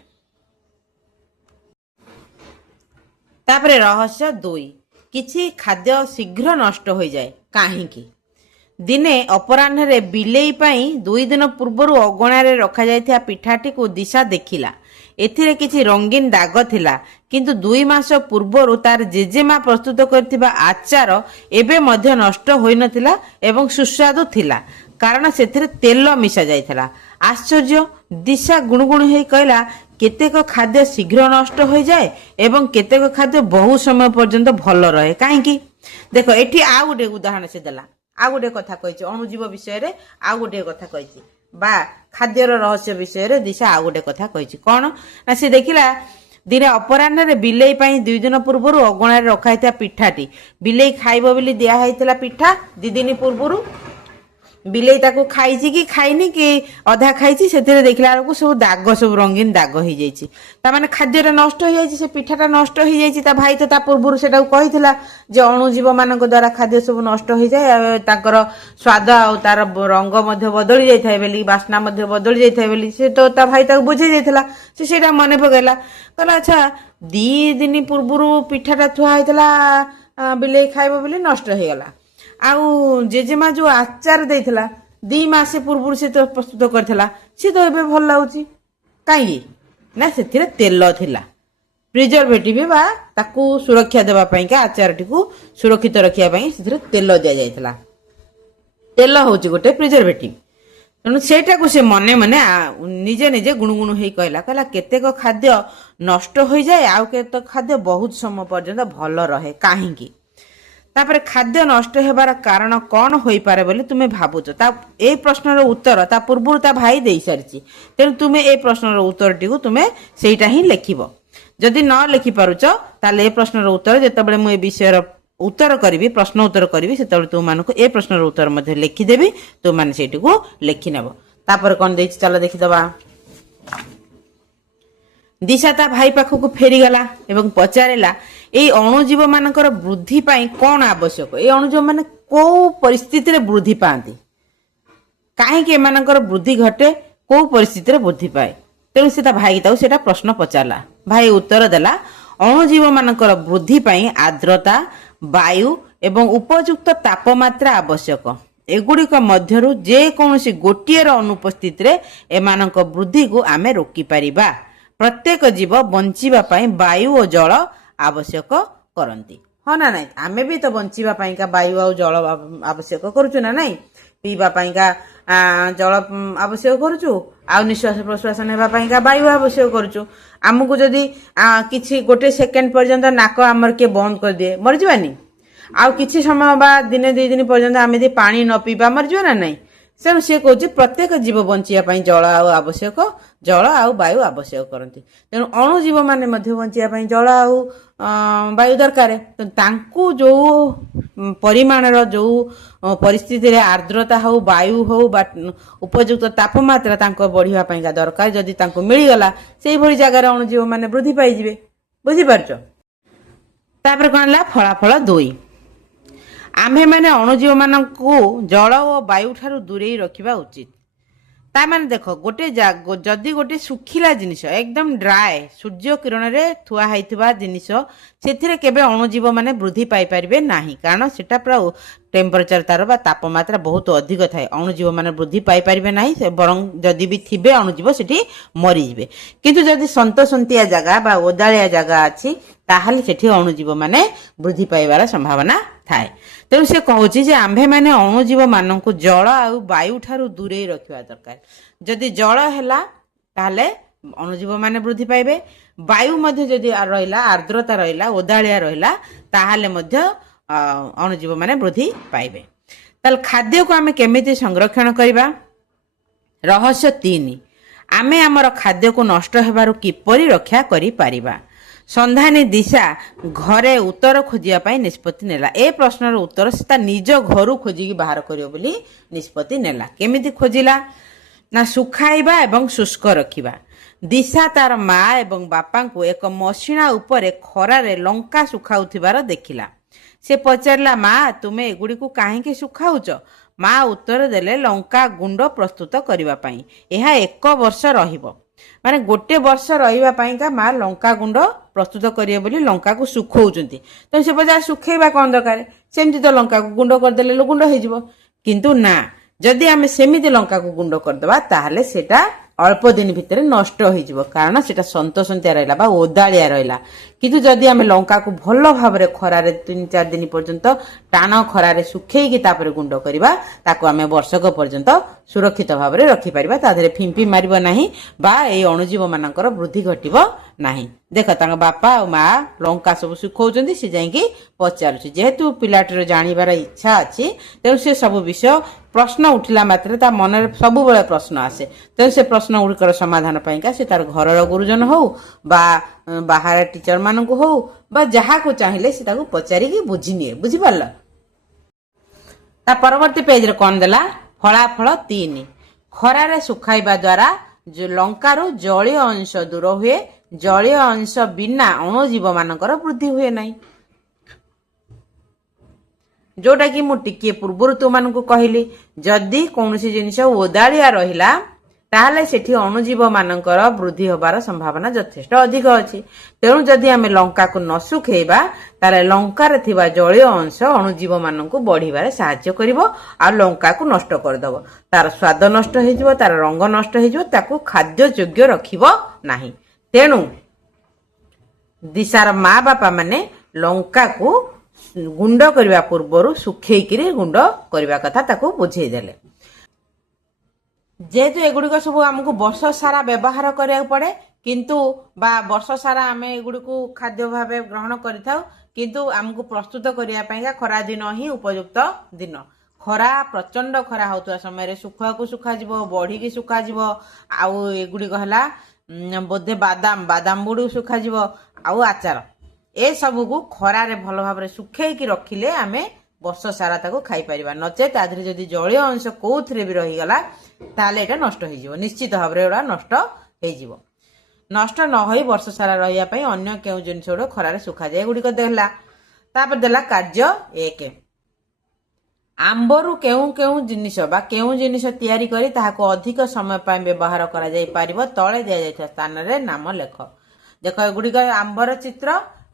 ତାପରେ ରହସ୍ୟ 2, କିଛି ଖାଦ୍ୟ ଶୀଘ୍ର ନଷ୍ଟ ହୋଇଯାଏ କାହିଁକି? ଦିନେ ଅପରାହ୍ନରେ ବିଲେଇ ପାଇଁ 2 ଦିନ ପୂର୍ବରୁ ଅଗଣାରେ ରଖାଯାଇଥିବା ପିଠାଟିକୁ ଦିଶା ଦେଖିଲା। ଏଥିରେ କିଛି ରଙ୍ଗୀନ ଦାଗ ଥିଲା, କିନ୍ତୁ 2 ମାସ ପୂର୍ବରୁ ତାର ଜେଜେମା ପ୍ରସ୍ତୁତ କରିଥିବା ଆଚାର ଏବେ ମଧ୍ୟ ନଷ୍ଟ ହୋଇନଥିଲା ଏବଂ ସୁସ୍ୱାଦୁ ଥିଲା, କାରଣ ସେଥିରେ ତେଲ ମିଶା ଯାଇଥିଲା। ଆଶ୍ଚର୍ଯ୍ୟ, ଦିଶା ଗୁଣୁଗୁଣୁ ହେଇ କହିଲା, କେତେକ ଖାଦ୍ୟ ଶୀଘ୍ର ନଷ୍ଟ ହୋଇଯାଏ ଏବଂ କେତେକ ଖାଦ୍ୟ ବହୁ ସମୟ ପର୍ଯ୍ୟନ୍ତ ଭଲ ରହେ କାହିଁକି? ଦେଖ ଏଠି ଆଉ ଗୋଟେ ଉଦାହରଣ ସେ ଦେଲା, ଆଉ ଗୋଟେ କଥା କହିଛି ଅଣୁଜୀବ ବିଷୟରେ, ଆଉ ଗୋଟେ କଥା କହିଛି ବା ଖାଦ୍ୟର ରହସ୍ୟ ବିଷୟରେ ଦିଶା ଆଉ ଗୋଟେ କଥା କହିଛି। କଣ ନା ସେ ଦେଖିଲା, ଦିନେ ଅପରାହ୍ନରେ ବିଲେଇ ପାଇଁ 2 ଦିନ ପୂର୍ବରୁ ଅଗଣାରେ ରଖାଯାଇଥିବା ପିଠାଟି, ବିଲେଇ ଖାଇବ ବୋଲି ଦିଆ ହେଇଥିଲା ପିଠା 2 ଦିନ ପୂର୍ବରୁ, ବିଲେଇ ତାକୁ ଖାଇଛି କି ଖାଇନି କି ଅଧା ଖାଇଛି, ସେଥିରେ ଦେଖିଲା ବେଳକୁ ସବୁ ଦାଗ, ସବୁ ରଙ୍ଗୀନ ଦାଗ ହେଇଯାଇଛି। ତାମାନେ ଖାଦ୍ୟଟା ନଷ୍ଟ ହେଇଯାଇଛି, ସେ ପିଠାଟା ନଷ୍ଟ ହେଇଯାଇଛି। ତା ଭାଇ ତ ତା ପୂର୍ବରୁ ସେଟାକୁ କହିଥିଲା ଯେ ଅଣୁଜୀବ ମାନଙ୍କ ଦ୍ଵାରା ଖାଦ୍ୟ ସବୁ ନଷ୍ଟ ହେଇଯାଏ, ତାଙ୍କର ସ୍ୱାଦ ଆଉ ତାର ରଙ୍ଗ ମଧ୍ୟ ବଦଳି ଯାଇଥାଏ ବୋଲି, ବାସ୍ନା ମଧ୍ୟ ବଦଳି ଯାଇଥାଏ ବୋଲି ସେ ତ ତା ଭାଇ ତାକୁ ବୁଝେଇ ଦେଇଥିଲା। ସେ ସେଇଟା ମନେ ପକେଇଲା, କହିଲା ଆଚ୍ଛା 2 ଦିନ ପୂର୍ବରୁ ପିଠାଟା ଥୁଆ ହେଇଥିଲା ବିଲେଇ ଖାଇବ ବୋଲି ନଷ୍ଟ ହେଇଗଲା, ଆଉ ଜେଜେମା ଯୋଉ ଆଚାର ଦେଇଥିଲା 2 ମାସ ପୂର୍ବରୁ ସେ ତ ପ୍ରସ୍ତୁତ କରିଥିଲା, ସେ ତ ଏବେ ଭଲ ଲାଗୁଛି। କାହିଁକି ନା ସେଥିରେ ତେଲ ଥିଲା, ପ୍ରିଜର୍ଭେଟିଭ ବା ତାକୁ ସୁରକ୍ଷା ଦେବା ପାଇଁକା, ଆଚାରଟିକୁ ସୁରକ୍ଷିତ ରଖିବା ପାଇଁ ସେଥିରେ ତେଲ ଦିଆଯାଇଥିଲା। ତେଲ ହଉଛି ଗୋଟେ ପ୍ରିଜର୍ଭେଟିଭ। ତେଣୁ ସେଇଟାକୁ ସେ ମନେ ମନେ ନିଜେ ନିଜେ ଗୁଣୁଗୁଣୁ ହେଇ କହିଲା, କେତେକ ଖାଦ୍ୟ ନଷ୍ଟ ହୋଇଯାଏ ଆଉ କେତେକ ଖାଦ୍ୟ ବହୁତ ସମୟ ପର୍ଯ୍ୟନ୍ତ ଭଲ ରହେ, କାହିଁକି? ତାପରେ ଖାଦ୍ୟ ନଷ୍ଟ ହେବାର କାରଣ କଣ ହୋଇପାରେ ବୋଲି ତୁମେ ଭାବୁଛ? ଏଇ ପ୍ରଶ୍ନର ଉତ୍ତର ତା ପୂର୍ବରୁ ତା ଭାଇ ଦେଇ ସାରିଛି। ତେଣୁ ତୁମେ ଏଇ ପ୍ରଶ୍ନର ଉତ୍ତରଟିକୁ ତୁମେ ସେଇଟା ହିଁ ଲେଖିବ। ଯଦି ନ ଲେଖିପାରୁଛ ତାହେଲେ ଏ ପ୍ରଶ୍ନର ଉତ୍ତର ଯେତେବେଳେ ମୁଁ ଏ ବିଷୟର ଉତ୍ତର କରିବି, ପ୍ରଶ୍ନ ଉତ୍ତର କରିବି, ସେତେବେଳେ ତୁମମାନଙ୍କୁ ଏ ପ୍ରଶ୍ନର ଉତ୍ତର ମଧ୍ୟ ଲେଖିଦେବି, ତୁମମାନେ ସେଇଟିକୁ ଲେଖିନେବ। ତାପରେ କଣ ଦେଇଛି ଚାଲ ଦେଖିଦବା। ଦିଶା ତା ଭାଇ ପାଖକୁ ଫେରିଗଲା ଏବଂ ପଚାରିଲା, ଏଇ ଅଣୁଜୀବ ମାନଙ୍କର ବୃଦ୍ଧି ପାଇଁ କଣ ଆବଶ୍ୟକ? ଏଇ ଅଣୁଜୀବ ମାନେ କୋଉ ପରିସ୍ଥିତିରେ ବୃଦ୍ଧି ପାଆନ୍ତି, କାହିଁକି ଏମାନଙ୍କର ବୃଦ୍ଧି ଘଟେ, କୋଉ ପରିସ୍ଥିତିରେ ବୃଦ୍ଧି ପାଏ? ତେଣୁ ସେ ତା ଭାଇ ତାକୁ ସେଇଟା ପ୍ରଶ୍ନ ପଚାରିଲା। ଭାଇ ଉତ୍ତର ଦେଲା, ଅଣୁଜୀବ ମାନଙ୍କର ବୃଦ୍ଧି ପାଇଁ ଆର୍ଦ୍ରତା, ବାୟୁ ଏବଂ ଉପଯୁକ୍ତ ତାପମାତ୍ରା ଆବଶ୍ୟକ। ଏଗୁଡ଼ିକ ମଧ୍ୟରୁ ଯେକୌଣସି ଗୋଟିଏର ଅନୁପସ୍ଥିତିରେ ଏମାନଙ୍କ ବୃଦ୍ଧିକୁ ଆମେ ରୋକିପାରିବା। ପ୍ରତ୍ୟେକ ଜୀବ ବଞ୍ଚିବା ପାଇଁ ବାୟୁ ଓ ଜଳ ଆବଶ୍ୟକ କରନ୍ତି। ହଁ ନା ନାଇଁ? ଆମେ ବି ତ ବଞ୍ଚିବା ପାଇଁକା ବାୟୁ ଆଉ ଜଳ ଆବଶ୍ୟକ କରୁଛୁ ନା ନାଇଁ? ପିଇବା ପାଇଁକା ଜଳ ଆବଶ୍ୟକ କରୁଛୁ, ଆଉ ନିଶ୍ୱାସ ପ୍ରଶ୍ୱାସ ନେବା ପାଇଁକା ବାୟୁ ଆବଶ୍ୟକ କରୁଛୁ। ଆମକୁ ଯଦି କିଛି ଗୋଟେ ସେକେଣ୍ଡ ପର୍ଯ୍ୟନ୍ତ ନାକ ଆମର କିଏ ବନ୍ଦ କରିଦିଏ, ମରିଯିବାନି? ଆଉ କିଛି ସମୟ ବା ଦିନେ 2 ଦିନ ପର୍ଯ୍ୟନ୍ତ ଆମେ ଯଦି ପାଣି ନ ପିଇବା ମରିଯିବା ନା ନାଇଁ? ତେଣୁ ସେ କହୁଛି ପ୍ରତ୍ୟେକ ଜୀବ ବଞ୍ଚିବା ପାଇଁ ଜଳ ଆଉ ବାୟୁ ଆବଶ୍ୟକ କରନ୍ତି। ତେଣୁ ଅଣୁଜୀବ ମାନେ ମଧ୍ୟ ବଞ୍ଚିବା ପାଇଁ ଜଳ ଆଉ ବାୟୁ ଦରକାର। ତାଙ୍କୁ ଯୋଉ ପରିମାଣର, ଯୋଉ ପରିସ୍ଥିତିରେ ଆର୍ଦ୍ରତା ହଉ, ବାୟୁ ହଉ ବା ଉପଯୁକ୍ତ ତାପମାତ୍ରା ତାଙ୍କ ବଢିବା ପାଇଁକା ଦରକାର, ଯଦି ତାଙ୍କୁ ମିଳିଗଲା ସେଇଭଳି ଜାଗାରେ ଅଣୁଜୀବ ମାନେ ବୃଦ୍ଧି ପାଇଯିବେ। ବୁଝିପାରୁଛ? ତାପରେ କଣ ହେଲା ଫଳାଫଳ 2। ଆମ୍ଭେମାନେ ଅଣୁଜୀବ ମାନଙ୍କୁ ଜଳ ଓ ବାୟୁ ଠାରୁ ଦୂରେଇ ରଖିବା ଉଚିତ। ତାମାନେ ଦେଖ, ଯଦି ଗୋଟେ ଶୁଖିଲା ଜିନିଷ, ଏକଦମ ଡ୍ରାଏ, ସୂର୍ଯ୍ୟ କିରଣରେ ଥୁଆ ହେଇଥିବା ଜିନିଷ, ସେଥିରେ କେବେ ଅଣୁଜୀବ ମାନେ ବୃଦ୍ଧି ପାଇପାରିବେ ନାହିଁ, କାରଣ ସେଟା ପୁରା ଟେମ୍ପରେଚର ତାର ବା ତାପମାତ୍ରା ବହୁତ ଅଧିକ ଥାଏ। ଅଣୁଜୀବ ମାନେ ବୃଦ୍ଧି ପାଇପାରିବେ ନାହିଁ, ବରଂ ଯଦି ବି ଥିବେ ଅଣୁଜୀବ ସେଠି ମରିଯିବେ। କିନ୍ତୁ ଯଦି ସନ୍ତସନ୍ତିଆ ଜାଗା ବା ଓଦାଳିଆ ଜାଗା ଅଛି, ତାହେଲେ ସେଠି ଅଣୁଜୀବ ମାନେ ବୃଦ୍ଧି ପାଇବାର ସମ୍ଭାବନା ଥାଏ। ତେଣୁ ସେ କହୁଛି ଯେ ଆମ୍ଭେମାନେ ଅଣୁଜୀବ ମାନଙ୍କୁ ଜଳ ଆଉ ବାୟୁ ଠାରୁ ଦୂରେଇ ରଖିବା ଦରକାର। ଯଦି ଜଳ ହେଲା ତାହେଲେ ଅଣୁଜୀବ ମାନେ ବୃଦ୍ଧି ପାଇବେ, ବାୟୁ ମଧ୍ୟ ଯଦି ରହିଲା, ଆର୍ଦ୍ରତା ରହିଲା, ଓଦାଳିଆ ରହିଲା, ତାହେଲେ ମଧ୍ୟ ଅଣୁଜୀବ ମାନେ ବୃଦ୍ଧି ପାଇବେ। ତାହେଲେ ଖାଦ୍ୟକୁ ଆମେ କେମିତି ସଂରକ୍ଷଣ କରିବା? ରହସ୍ୟ 3, ଆମେ ଆମର ଖାଦ୍ୟକୁ ନଷ୍ଟ ହେବାରୁ କିପରି ରକ୍ଷା କରିପାରିବା? ସନ୍ଧାନୀ ଦିଶା ଘରେ ଉତ୍ତର ଖୋଜିବା ପାଇଁ ନିଷ୍ପତ୍ତି ନେଲା। ଏ ପ୍ରଶ୍ନର ଉତ୍ତର ସେ ତା ନିଜ ଘରୁ ଖୋଜିକି ବାହାର କରିବ ବୋଲି ନିଷ୍ପତ୍ତି ନେଲା। କେମିତି ଖୋଜିଲା? ନା ଶୁଖାଇବା ଏବଂ ଶୁଷ୍କ ରଖିବା। ଦିଶା ତାର ମା ଏବଂ ବାପାଙ୍କୁ ଏକ ମସିଣା ଉପରେ ଖରାରେ ଲଙ୍କା ଶୁଖାଉଥିବାର ଦେଖିଲା। ସେ ପଚାରିଲା, ମା, ତୁମେ ଏଗୁଡ଼ିକୁ କାହିଁକି ଶୁଖାଉଛ? ମା ଉତ୍ତର ଦେଲେ, ଲଙ୍କା ଗୁଣ୍ଡ ପ୍ରସ୍ତୁତ କରିବା ପାଇଁ। ଏହା 1 ବର୍ଷ ରହିବ। ମାନେ 1 ବର୍ଷ ରହିବା ପାଇଁକା ମା ଲଙ୍କା ଗୁଣ୍ଡ ପ୍ରସ୍ତୁତ କରିବେ ବୋଲି ଲଙ୍କାକୁ ଶୁଖଉଛନ୍ତି। ତେଣୁ ସେ ପଚାର, ଶୁଖେଇବା କଣ ଦରକାର? ସେମିତି ତ ଲଙ୍କାକୁ ଗୁଣ୍ଡ କରିଦେଲେ ଗୁଣ୍ଡ ହେଇଯିବ। କିନ୍ତୁ ନା, ଯଦି ଆମେ ସେମିତି ଲଙ୍କାକୁ ଗୁଣ୍ଡ କରିଦେବା ତାହେଲେ ସେଟା ଅଳ୍ପ ଦିନ ଭିତରେ ନଷ୍ଟ ହେଇଯିବ, କାରଣ ସେଟା ସନ୍ତସନ୍ତିଆ ରହିଲା ବା ଓଦାଳିଆ ରହିଲା। କିନ୍ତୁ ଯଦି ଆମେ ଲଙ୍କାକୁ ଭଲ ଭାବରେ ଖରାରେ 3-4 ଦିନ ପର୍ଯ୍ୟନ୍ତ ଟାଣ ଖରାରେ ଶୁଖେଇକି ତାପରେ ଗୁଣ୍ଡ କରିବା, ତାକୁ ଆମେ ବର୍ଷକ ପର୍ଯ୍ୟନ୍ତ ସୁରକ୍ଷିତ ଭାବରେ ରଖିପାରିବା। ତା ଦେହରେ ଫିମ୍ପି ମାରିବ ନାହିଁ ବା ଏଇ ଅଣୁଜୀବ ମାନଙ୍କର ବୃଦ୍ଧି ଘଟିବ ନାହିଁ। ଦେଖ, ତାଙ୍କ ବାପା ଆଉ ମା ଲଙ୍କା ସବୁ ଶୁଖଉଛନ୍ତି, ସେ ଯାଇକି ପଚାରୁଛି। ଯେହେତୁ ପିଲାଟିର ଜାଣିବାର ଇଚ୍ଛା ଅଛି, ତେଣୁ ସେ ସବୁ ବିଷୟ ପ୍ରଶ୍ନ ଉଠିଲା ମାତ୍ରେ ତା ମନରେ ସବୁବେଳେ ପ୍ରଶ୍ନ ଆସେ। ତେଣୁ ସେ ପ୍ରଶ୍ନ ଗୁଡ଼ିକର ସମାଧାନ ପାଇଁକା ସେ ତାର ଘରର ଗୁରୁଜନ ହଉ ବା ବାହାର ଟିଚର ମାନଙ୍କୁ ହଉ ବା ଯାହାକୁ ଚାହିଁଲେ ସେ ତାକୁ ପଚାରିକି ବୁଝି ନିଏ। ବୁଝିପାରିଲ? ତା ପରବର୍ତ୍ତୀ ପେଜରେ କଣ ଦେଲା? ଫଳାଫଳ 3 ଖରାରେ ଶୁଖାଇବା ଦ୍ୱାରା ଲଙ୍କାରୁ ଜଳୀୟ ଅଂଶ ଦୂର ହୁଏ। ଜଳୀୟ ଅଂଶ ବିନା ଅଣୁଜୀବ ମାନଙ୍କର ବୃଦ୍ଧି ହୁଏ ନାହିଁ। ଯୋଉଟା କି ମୁଁ ଟିକିଏ ପୂର୍ବରୁ ତୁମମାନଙ୍କୁ କହିଲି, ଯଦି କୌଣସି ଜିନିଷ ଓଦାଳିଆ ରହିଲା ତାହେଲେ ସେଠି ଅଣୁଜୀବ ମାନଙ୍କର ବୃଦ୍ଧି ହେବାର ସମ୍ଭାବନା ଯଥେଷ୍ଟ ଅଧିକ ଅଛି। ତେଣୁ ଯଦି ଆମେ ଲଙ୍କାକୁ ନ ଶୁଖେଇବା ତାହେଲେ ଲଙ୍କାରେ ଥିବା ଜଳୀୟ ଅଂଶ ଅଣୁଜୀବ ମାନଙ୍କୁ ବଢିବାରେ ସାହାଯ୍ୟ କରିବ ଆଉ ଲଙ୍କାକୁ ନଷ୍ଟ କରିଦେବ। ତାର ସ୍ୱାଦ ନଷ୍ଟ ହେଇଯିବ, ତାର ରଙ୍ଗ ନଷ୍ଟ ହେଇଯିବ, ତାକୁ ଖାଦ୍ୟ ଯୋଗ୍ୟ ରଖିବ ନାହିଁ। ତେଣୁ ଦିଶାର ମା ବାପା ମାନେ ଲଙ୍କାକୁ ଗୁଣ୍ଡ କରିବା ପୂର୍ବରୁ ଶୁଖେଇକିରି ଗୁଣ୍ଡ କରିବା କଥା ତାକୁ ବୁଝେଇ ଦେଲେ। ଯେହେତୁ ଏଗୁଡିକ ସବୁ ଆମକୁ ବର୍ଷ ସାରା ବ୍ୟବହାର କରିବାକୁ ପଡେ, କିନ୍ତୁ ବା ବର୍ଷ ସାରା ଆମେ ଏଗୁଡିକୁ ଖାଦ୍ୟ ଭାବେ ଗ୍ରହଣ କରିଥାଉ, କିନ୍ତୁ ଆମକୁ ପ୍ରସ୍ତୁତ କରିବା ପାଇଁକା ଖରା ଦିନ ହିଁ ଉପଯୁକ୍ତ ଦିନ। ଖରା ପ୍ରଚଣ୍ଡ ଖରା ହଉଥିବା ସମୟରେ ଶୁଖୁଆକୁ ଶୁଖାଯିବ, ବଢିକି ଶୁଖାଯିବ, ଆଉ ଏଗୁଡିକ ହେଲା ବୋଧେ ବାଦାମ ବୁଡୁ ଶୁଖାଯିବ, ଆଉ ଆଚାର, ଏସବୁକୁ ଖରାରେ ଭଲ ଭାବରେ ଶୁଖେଇକି ରଖିଲେ ଆମେ ବର୍ଷ ସାରା ତାକୁ ଖାଇପାରିବା। ନଚେତ ତା ଦେହରେ ଯଦି ଜଳୀୟ ଅଂଶ କୋଉଥିରେ ବି ରହିଗଲା ତାହେଲେ ଏଇଟା ନଷ୍ଟ ହେଇଯିବ, ନିଶ୍ଚିତ ଭାବରେ ଏଗୁଡା ନଷ୍ଟ ହେଇଯିବ। ନଷ୍ଟ ନ ହୋଇ ବର୍ଷ ସାରା ରହିବା ପାଇଁ ଅନ୍ୟ କେଉଁ ଜିନିଷ ଗୁଡିକ ଖରାରେ ଶୁଖାଯାଏ ଏଗୁଡିକ ଦେଲା। ତାପରେ ଦେଲା କାର୍ଯ୍ୟ 1। ଆମ୍ବରୁ କେଉଁ କେଉଁ ଜିନିଷ ବା କେଉଁ ଜିନିଷ ତିଆରି କରି ତାହାକୁ ଅଧିକ ସମୟ ପାଇଁ ବ୍ୟବହାର କରାଯାଇ ପାରିବ, ତଳେ ଦିଆଯାଇଥିବା ସ୍ଥାନରେ ନାମ ଲେଖ। ଦେଖ ଏଗୁଡିକ ଆମ୍ବର ଚିତ୍ର।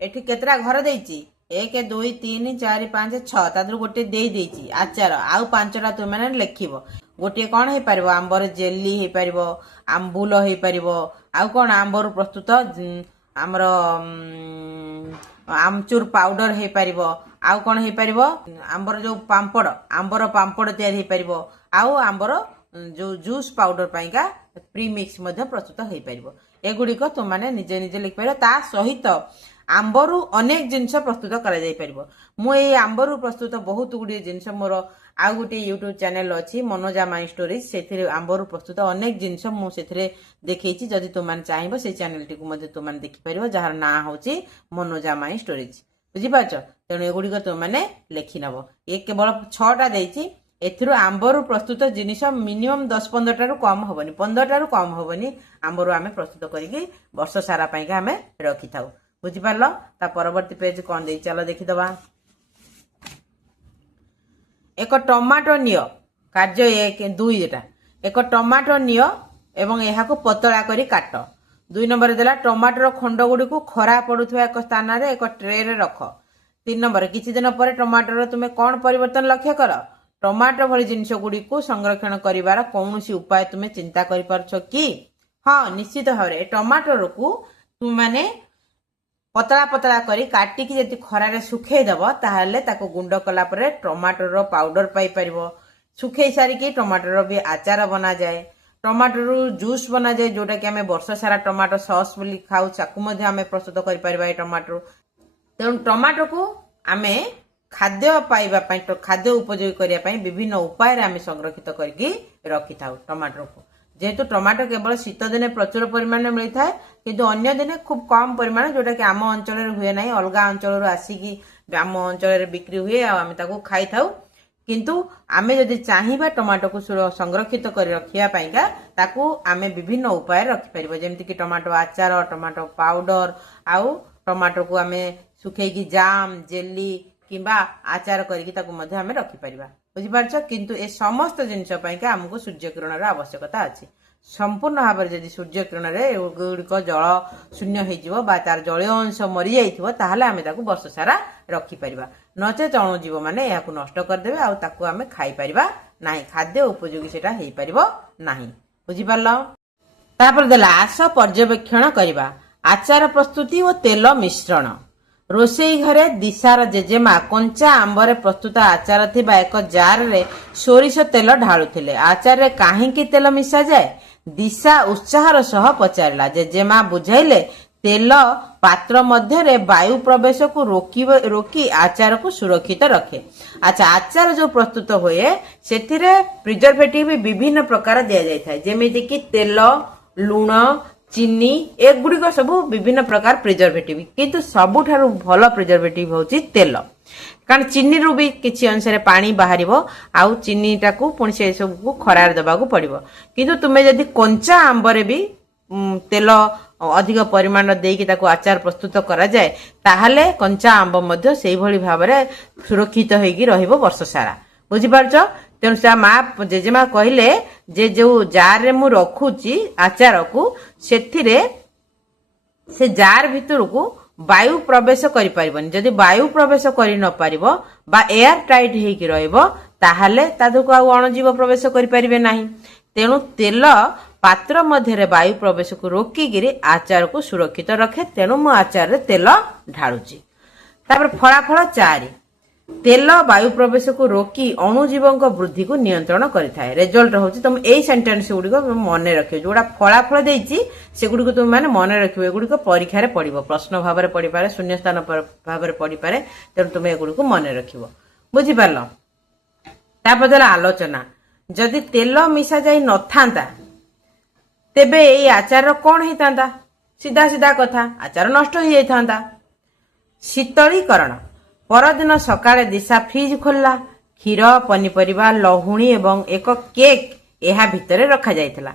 ଏଠି କେତେଟା ଘର ଦେଇଛି? 1 2 3 4 5 6, ତା ଦେହରୁ ଗୋଟେ ଦେଇଛି ଆଚାର, ଆଉ 5ଟା ତୁମେ ଲେଖିବ। ଗୋଟିଏ କଣ ହେଇପାରିବ? ଆମ୍ବର ଜେଲି ହେଇପାରିବ, ଆମ୍ବୁଲ ହେଇପାରିବ, ଆଉ କଣ ଆମ୍ବରୁ ପ୍ରସ୍ତୁତ ଆମର ଆମଚୁର ପାଉଡର ହେଇପାରିବ, ଆଉ କଣ ହେଇପାରିବ? ଆମ୍ବର ଯୋଉ ପାମ୍ପଡ, ଆମ୍ବର ପାମ୍ପଡ ତିଆରି ହେଇପାରିବ, ଆଉ ଆମ୍ବର ଯୋଉ ଜୁସ୍ ପାଉଡର ପାଇଁକା ପ୍ରିମିକ୍ସ ମଧ୍ୟ ପ୍ରସ୍ତୁତ ହେଇପାରିବ। ଏଗୁଡିକ ତୁମମାନେ ନିଜେ ନିଜେ ଲେଖିପାରିବ। ତା ସହିତ ଆମ୍ବରୁ ଅନେକ ଜିନିଷ ପ୍ରସ୍ତୁତ କରାଯାଇ ପାରିବ। ମୁଁ ଏଇ ଆମ୍ବରୁ ପ୍ରସ୍ତୁତ ବହୁତ ଗୁଡିଏ ଜିନିଷ, ମୋର ଆଉ ଗୋଟେ ୟୁଟ୍ୟୁବ ଚ୍ୟାନେଲ ଅଛି ମନୋଜା ମାଇ ଷ୍ଟୋରିଜ, ସେଥିରେ ଆମ୍ବରୁ ପ୍ରସ୍ତୁତ ଅନେକ ଜିନିଷ ମୁଁ ସେଥିରେ ଦେଖେଇଛି। ଯଦି ତୁମମାନେ ଚାହିଁବ ସେଇ ଚ୍ୟାନେଲଟିକୁ ମଧ୍ୟ ତୁମମାନେ ଦେଖିପାରିବ, ଯାହାର ନାଁ ହଉଛି ମନୋଜା ମାଇ ଷ୍ଟୋରିଜ। ବୁଝିପାରୁଛ? ତେଣୁ ଏଗୁଡିକ ତୁମମାନେ ଲେଖିନବ। ଏ କେବଳ 6ଟା ଦେଇଛି, ଏଥିରୁ ଆମ୍ବରୁ ପ୍ରସ୍ତୁତ ଜିନିଷ ମିନିମମ୍ 10-15ଟାରୁ କମ ହବନି, 15ଟାରୁ କମ ହବନି ଆମ୍ବରୁ ଆମେ ପ୍ରସ୍ତୁତ କରିକି ବର୍ଷ ସାରା ପାଇଁକା ଆମେ ରଖିଥାଉ। ବୁଝିପାରିଲ? ତା ପରବର୍ତ୍ତୀ ପେଜ କଣ ଦେଇ ଚାଲ ଦେଖିଦବା। ଏକ ଟମାଟୋ ନିଅ, କାର୍ଯ୍ୟ 1 2 ଏଟା। ଏକ ଟମାଟୋ ନିଅ ଏବଂ ଏହାକୁ ପତଳା କରି କାଟ। 2 ନମ୍ବର ଦେଲା ଟମାଟୋର ଖଣ୍ଡ ଗୁଡିକୁ ଖରା ପଡୁଥିବା ଏକ ସ୍ଥାନରେ ଏକ ଟ୍ରେରେ ରଖ। 3 ନମ୍ବର କିଛି ଦିନ ପରେ ଟମାଟୋର ତୁମେ କଣ ପରିବର୍ତ୍ତନ ଲକ୍ଷ୍ୟ କର? ଟମାଟୋ ଭଳି ଜିନିଷ ଗୁଡିକୁ ସଂରକ୍ଷଣ କରିବାର କୌଣସି ଉପାୟ ତୁମେ ଚିନ୍ତା କରିପାରୁଛ କି? ହଁ, ନିଶ୍ଚିତ ଭାବରେ ଟମାଟୋକୁ ତୁମମାନେ ପତଳା କରି କାଟିକି ଯଦି ଖରାରେ ଶୁଖେଇଦବ ତାହେଲେ ତାକୁ ଗୁଣ୍ଡ କଲା ପରେ ଟମାଟୋର ପାଉଡର ପାଇପାରିବ। ଶୁଖେଇ ସାରିକି ଟମାଟୋର ବି ଆଚାର ବନାଯାଏ, ଟମାଟୋରୁ ଜୁସ୍ ବନାଯାଏ, ଯୋଉଟା କି ଆମେ ବର୍ଷ ସାରା ଟମାଟୋ ସସ୍ ବୋଲି ଖାଉ, ତାକୁ ମଧ୍ୟ ଆମେ ପ୍ରସ୍ତୁତ କରିପାରିବା ଏଇ ଟମାଟୋ। ତେଣୁ ଟମାଟୋକୁ ଆମେ ଖାଦ୍ୟ ପାଇବା ପାଇଁ, ଖାଦ୍ୟ ଉପଯୋଗୀ କରିବା ପାଇଁ ବିଭିନ୍ନ ଉପାୟରେ ଆମେ ସଂରକ୍ଷିତ କରିକି ରଖିଥାଉ ଟମାଟୋକୁ। ଯେହେତୁ ଟମାଟୋ କେବଳ ଶୀତ ଦିନେ ପ୍ରଚୁର ପରିମାଣରେ ମିଳିଥାଏ, କିନ୍ତୁ ଅନ୍ୟ ଦିନେ ଖୁବ କମ ପରିମାଣ, ଯୋଉଟା କି ଆମ ଅଞ୍ଚଳରେ ହୁଏ ନାହିଁ, ଅଲଗା ଅଞ୍ଚଳରୁ ଆସିକି ଆମ ଅଞ୍ଚଳରେ ବିକ୍ରି ହୁଏ ଆଉ ଆମେ ତାକୁ ଖାଇଥାଉ। କିନ୍ତୁ ଆମେ ଯଦି ଚାହିଁବା ଟମାଟୋକୁ ସଂରକ୍ଷିତ କରି ରଖିବା ପାଇଁକା ତାକୁ ଆମେ ବିଭିନ୍ନ ଉପାୟରେ ରଖିପାରିବ, ଯେମିତିକି ଟମାଟୋ ଆଚାର, ଟମାଟୋ ପାଉଡର, ଆଉ ଟମାଟୋକୁ ଆମେ ଶୁଖେଇକି ଜାମ୍, ଜେଲି କିମ୍ବା ଆଚାର କରିକି ତାକୁ ମଧ୍ୟ ଆମେ ରଖିପାରିବା। ବୁଝିପାରୁଛ? କିନ୍ତୁ ଏ ସମସ୍ତ ଜିନିଷ ପାଇଁକା ଆମକୁ ସୂର୍ଯ୍ୟ କିରଣର ଆବଶ୍ୟକତା ଅଛି। ସମ୍ପୂର୍ଣ୍ଣ ଭାବରେ ଯଦି ସୂର୍ଯ୍ୟ କିରଣରେ ଏଗୁଡ଼ିକ ଜଳ ଶୂନ୍ୟ ହେଇଯିବ ବା ତାର ଜଳୀୟ ଅଂଶ ମରିଯାଇଥିବ ତାହେଲେ ଆମେ ତାକୁ ବର୍ଷ ସାରା ରଖିପାରିବା। ନଚେତ ଅଣୁଜୀବ ମାନେ ଏହାକୁ ନଷ୍ଟ କରିଦେବେ ଆଉ ତାକୁ ଆମେ ଖାଇପାରିବା ନାହିଁ, ଖାଦ୍ୟ ଉପଯୋଗୀ ସେଟା ହେଇପାରିବ ନାହିଁ। ବୁଝିପାରିଲ? ତାପରେ ଦେଲା ଆସ ପର୍ଯ୍ୟବେକ୍ଷଣ କରିବା। ଆଚାର ପ୍ରସ୍ତୁତି ଓ ତେଲ ମିଶ୍ରଣ। ରୋଷେଇ ଘରେ ଦିଶାର ଜେଜେମା କଞ୍ଚା ଆମ୍ବରେ ପ୍ରସ୍ତୁତ ଆଚାର ଥିବା ଏକ ଜାରରେ ସୋରିଷ ତେଲ ଢାଳୁଥିଲେ। ଆଚାରରେ କାହିଁକି ତେଲ ମିଶାଯାଏ? ଦିଶା ଉତ୍ସାହର ସହ ପଚାରିଲା। ଜେଜେମା ବୁଝାଇଲେ, ତେଲ ପାତ୍ର ମଧ୍ୟରେ ବାୟୁ ପ୍ରବେଶକୁ ରୋକି ଆଚାରକୁ ସୁରକ୍ଷିତ ରଖେ। ଆଚ୍ଛା, ଆଚାର ଯୋଉ ପ୍ରସ୍ତୁତ ହୁଏ ସେଥିରେ ପ୍ରିଜର୍ଭେଟିଭ ବିଭିନ୍ନ ପ୍ରକାର ଦିଆଯାଇଥାଏ, ଯେମିତିକି ତେଲ, ଲୁଣ, ଚିନି, ଏଗୁଡିକ ସବୁ ବିଭିନ୍ନ ପ୍ରକାର ପ୍ରିଜର୍ଭେଟିଭ, କିନ୍ତୁ ସବୁଠାରୁ ଭଲ ପ୍ରିଜର୍ଭେଟିଭ ହଉଛି ତେଲ। कारण चीनी रू भी किसी अनुसार पानी बाहर आउ चीनीटा को पुणी से सब खरार दबा पड़ो किंतु तुम्हें जदि कंचा आंबर भी तेल अधिक परिमाण देकी आचार प्रस्तुत करा जाए ताहले कंचा आंब मध्य से भली भाव में सुरक्षित होगी रहिबो वर्ष सारा बुझिपारछ। तेणु से माँ जेजेमा कहले जे जो जार रे मु रखुची आचार को से जार भितर को वायु प्रवेश करि परिबनि जदि वायु प्रवेश करि न पारिबो बा एयर टाइट हेकी रहइबो ताहाले तादुको आ अणुजीव प्रवेश करि परिबे नाही। तेणु तेल पात्र मध्य वायु प्रवेश को रोकिकी आचार को सुरक्षित रखे। तेणु मु आचार रे तेल ढाळुची। तापर फलाफल 4 तेल वायु प्रवेश को रोकी अणुजीवों वृद्धि को नियंत्रण करिथाए। रिजल्ट होची तुम एई सेंटेंस गुडी को मन रखियो जोडा फलाफल देइची से गुडी को तुम माने मन रखियो एगुडी को परीक्षा रे पडिबो प्रश्न भाव रे पडी पारे शून्य स्थान भाव रे पडी पारे तेणु तुम एगुडी को मन रखियो बुझि पारलो। तापर आलोचना जदि तेल मिसा जाई नथांता तेबे एई आचार कोन हेतांता सीधा सीधा कथा आचार नष्ट हो जाइथांता। शीतलीकरण परदिन सकाळे दिशा फ्रिज खोलला क्षीर पनीपरिबा लहुणी एवं एक केक एहा भितरे रखा जाइथला।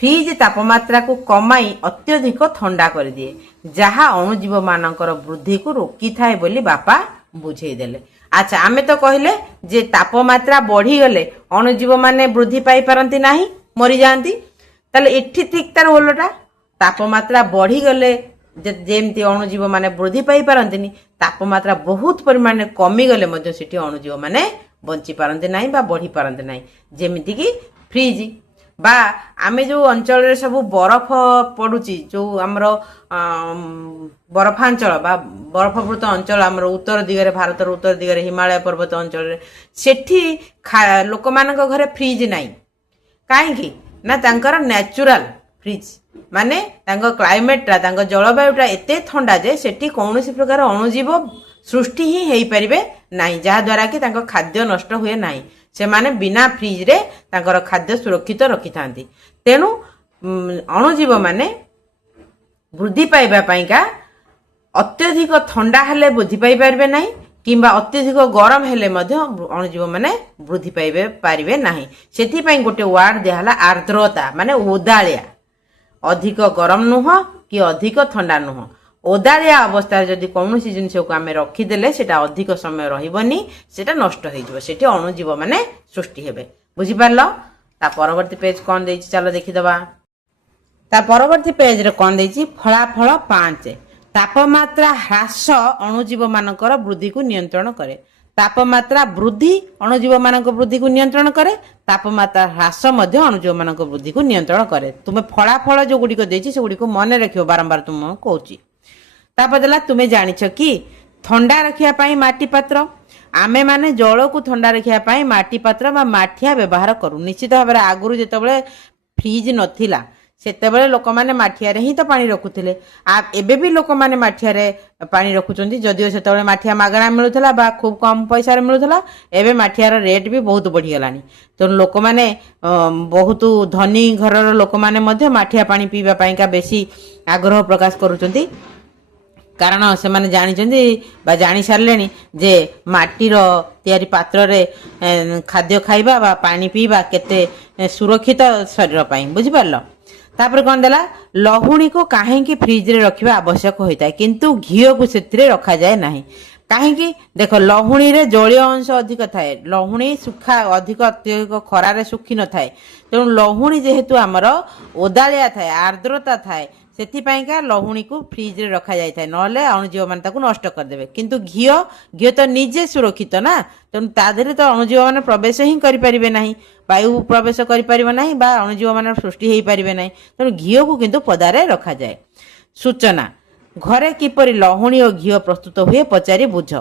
फ्रिज तापमात्रा को कमाई अत्यधिक ठंडा कर दिए जहा अणुजीव मानकर वृद्धि को रोकी थाए बोली बापा बुझे देले। अच्छा आमे तो कहले जे तापमात्रा बढ़ी गले अणुजीव माने वृद्धि पाई पारंती नाही मरी जांती ताले एठी ठीक तार ओलटा तापमात्रा बढ़ी गले जेमती अणुजीव माने वृद्धि पाई पारंती तापमात्रा बहुत परिमाण में कमी गले मध्य सेठी अणुजीव माने बंची पारंती नाही बा बढ़ी पारंती नाही जेमिति कि फ्रिज बा आमे जो अंचल रे सब बरफ पडुची जो हमरो बरफांचल बा बरफवृत अंचल हमरो उत्तर दिगरे भारतर उत्तर दिगरे हिमालय पर्वत अंचल रे सेठी लोक मानक घरे फ्रिज नाही काहे कि ना तांकर नेचुरल फ्रिज माने तांको क्लाइमेटा तांको जलवायुटा एते ठंडा जे सेठी कौनसी प्रकार अणुजीव सृष्टि ही हेई परिबे नाही जहा द्वारा कि तांको खाद्य नष्ट हुए नाही से माने बिना फ्रिज रे तांकर खाद्य सुरक्षित रखि थांती। तेनु अणुजीव माने वृद्धि पाइबा पाइका अत्यधिक ठंडा हेले वृद्धि पाई परिबे नाही किंबा अत्यधिक गरम हेले मध्य अणुजीव माने वृद्धि पाइबे पारिबे नाही। सेथि पई गोटे वर्ड देहला आर्द्रता माने ओदालिया अधिक गरम नुह कि अधिक ठंडा नुह ओदालिया अवस्था जदि कौनसी जिनिस को आमे रखिदेले सेटा अधिक समय रहिबनी सेटा नष्ट हो जिवो सेठी अणुजीव माने सृष्टि हेबे बुझि पारलो। ता परवर्ती पेज कोन देछि चलो देखि दबा। ता परवर्ती पेज रे कोन देछि फलाफल 5 तापमात्रा ह्रास अणुजीव मानकर वृद्धि को नियंत्रण करे। तापमात्रा वृद्धि अणुजीव मानक वृद्धि को नियंत्रण करे तापमात्रा ह्रास मध्य अणुजीव मानक वृद्धि को नियंत्रण करे। तुम्हें फलाफल जो गुडी को देछि से गुडी को मन रखियो बारंबार तुम कहूची। तापदला तुम्हें जानिछ कि ठंडा रखिया पाई माटी पात्र आमे माने जल को ठंडा रखिया पाई माटी पात्र बा माठिया व्यवहार करू। निश्चित भाव आगुरु जेतेबेले फ्रिज नथिला सेतेबेले लोक माने माठिया रे ही तो पानी रखुथिले आ एबे भी लोक माने माठिया रे पानी रखुचंती जदियो सेतेबेले माठिया मागणा मिलुथला बा खूब कम पैसा रे मिलुथला एबे माठिया रे रेट भी बहुत बढ़ी गलानी। तो लोक माने बहुत धनी घरर लोक माने मध्य माठिया पानी पीबा पाई का बेसी आग्रह प्रकाश करूचंती कारण से माने जानिचंती बा जानि सारलेनी जे माटीर तयारी पात्र रे खाद्य खाइबा बा पानी पीबा केते सुरक्षित शरीर पाई बुझि पारलो। तापर कौन देला लहुणी को काहेकि फ्रिज रे रखिबा आवश्यक होइता है किंतु घिओ को सेतिरे रखा जाए नाही काहेकि देखो लहुणी रे जलीय अंश अधिक थाए लहुणी सुखा अधिक अत्यधिक खरा रे सुखी न थाए तेणु लहुणी जेहेतु आमर ओदालिया थाए आर्द्रता थाए सेथिपाइका लहुणी को फ्रिज रे रखा जाए थाए नले अणुजीव मान ताकू नष्ट कर देबे किंतु घिओ घिओ तो निजे सुरक्षित ना तेणु तादेरे तो अणुजीव मान प्रवेश ही करि परिबे नाही वायु प्रवेश करि परिबे नाही बा अणुजीव मान सृष्टि हेई परिबे नाही तेणु घिओ को किंतु पदारे रखा जाए। सूचना घरे किपरि लहुणी और घिओ प्रस्तुत हुए पचारि बुझ।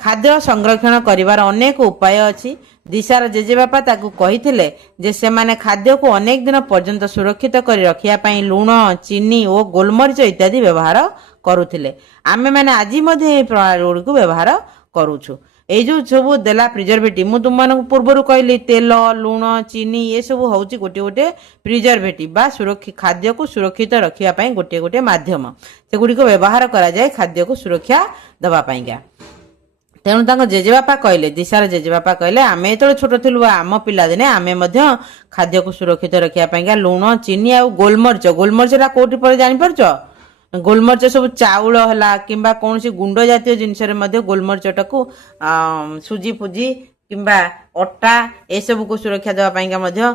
खाद्य संरक्षण करिवार अनेक उपाय अछि। दिशार जेजेबापा ताकू कहिथिले जे सेमाने खाद्य को अनेक दिन पर्यंत सुरक्षित करि रखिया पई लूण चीनी और गोलमरीच इत्यादि व्यवहार करुथिले। आमे माने आजि मध्ये ए प्रणाली को व्यवहार करूछु। ए जो सब देला प्रिजर्वेटिव मु तुम मानक पूर्वरु कहली तेल लूण चीनी ये सब होउची गोटे गोटे प्रिजर्वेटिव बा सुरक्षित खाद्य को सुरक्षित रखिया पई गोटे गोटे माध्यम से गुडी को व्यवहार करा जाए खाद्य को सुरक्षा दबा पाइगा। तेणु तांको जेजेबापा कहले दिशार जेजेबापा कहले आमे तो छोट थिलु आम पिला दिने आमे मध्य खाद्य को सुरक्षित रखिया पाइका लुण चीनी आ गोलमरिच रा कोठी पर जानि परछो गोलमरिच सब चाउल हला किंबा कोनसी गुंड जातीय जिनस रे मध्य गोलमरिचटा को सुजी फुजी किंबा अटा ए सब को सुरक्षा देवा पाइका मध्य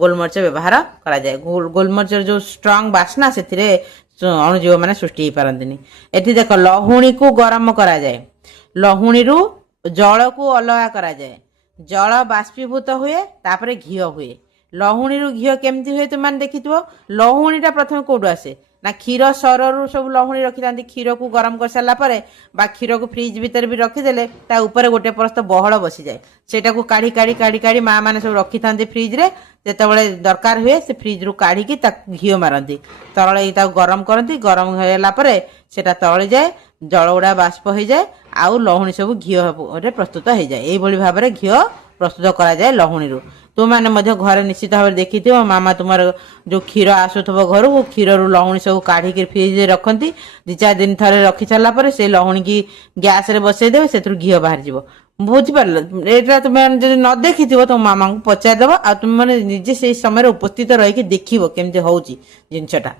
गोलमरिच व्यवहार करा जाय गोलमरिच जो स्ट्रांग बास्ना सेथिरे अणुजीव माने सृष्टि ही पारंतिनी एठी देख लहुणी को गरम करा जाय लहुणी रु जल को अलगा करा जाए जल बाष्पीभूत हुए तापरे घी हुए लहुणी रु घी केमती हुए तुम देखिथो लहुणीटा प्रथम कोडू आसे ना क्षीर सर रु सब लहुणी रखी था क्षीर को गरम कर सारा पर बा क्षीर को फ्रिज भीतर भी रखीदे ता ऊपर गोटे परस्त बहल बसी जाए सेटा को काढ़ी काढ़ी काढ़ी काढ़ी माँ मैंने सब रखी था फ्रिज रे जिते दरकार हुए से फ्रिज रु काढ़ी घी मारती तले गरम करती गरम होगा सेटा तले जाए जल गुड़ा बाष्प हो जाए आउ लहुणी सब घी प्रस्तुत हो जाए यही भाव में घी प्रस्तुत करा जाए लहुणी रु तुमने घरे निश्चित भाव देखी मामा तुम जो क्षीर आसुव घर को क्षीर रु लहुणी सब काढ़ी फ्रिज रखती 2-4 दिन थे रखी सारा से लहुणी की गैस रे बसईदे से घी बाहर जाव बुझिपार एटा तुम न देखी तुम मामा को पचारदेव आ तुम मैंने निजे से समय उपस्थित रही देख केमती हूँ जिनसटा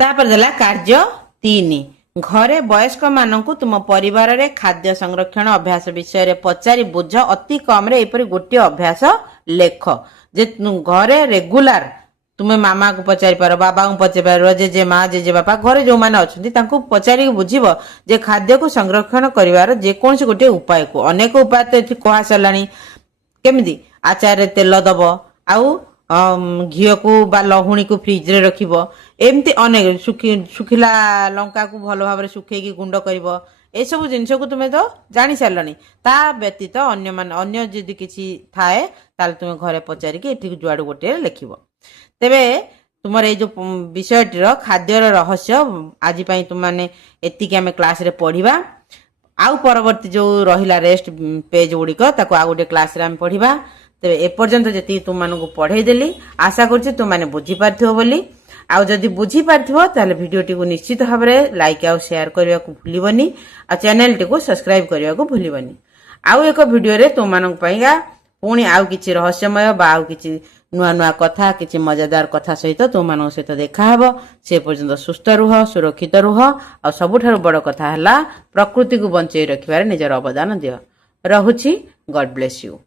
कार्य 3 घरे वयस्क मानकु तुम परिवार रे खाद्य संरक्षण अभ्यास विषय रे पचारि बुझ अति कम रे एपरि गोटे अभ्यास लेख जे घरे रेगुलर तुमे मामा को पचारि पारो बाबा को पचारि पारो जे माँ जे बापा घरे जो माने अछंती तांको पचारि बुझिबो जे खाद्य को संरक्षण करिवार जे कोनसे गोटे उपाय को अनेक उपाय तो एथि कहा सलानी केमिति आचार रे तेल दबो आउ घी को बा लहुणी को फ्रिज रे रखिबो एमती अनेक सुखिला लंका को भल भाव सुखेकी गुंड करिबो ए सब जिनस को तुमे तो जानी सारलनी ता व्यतीत अन्य जदि किछि थाए ताल तुमे घरे पचारि के एठी जुआडू गोटे लिखिबो तेबे तुमर ए जो विषयटीर खाद्यर रहस्य आज पई तुम माने एतिके हमें क्लास रे पढ़िबा आउ परवर्ती जो रहिला रेस्ट पेज गुड़िक ताको आ गोटे क्लास रे हम पढ़िबा तेरे एपर्यंत जी तुम मान पढ़े देली आशा कर तुम मैंने बुझी पार्थिव बोली आउ जदि बुझी पार्थिव ताले वीडियोटी को निश्चित भाव में लाइक आउ शेयर करने को भूलबनी आ चैनल टी को सब्सक्राइब करने को भूलबनी आउ एक वीडियो रे तुम मानक पईगा पुणी आउ किछि रहस्यमय बा आउ किछि नुआ नुआ कथा किछि मजेदार कथा सहित तुम मान सहित देखा हबो से पर्यंत सुस्थ रुह सुरक्षित रुह आ सबुठारु बड़ कथा हला प्रकृति को बंचई रखिबारे निजर अवदान दियो रहुछि गॉड ब्लेस यू।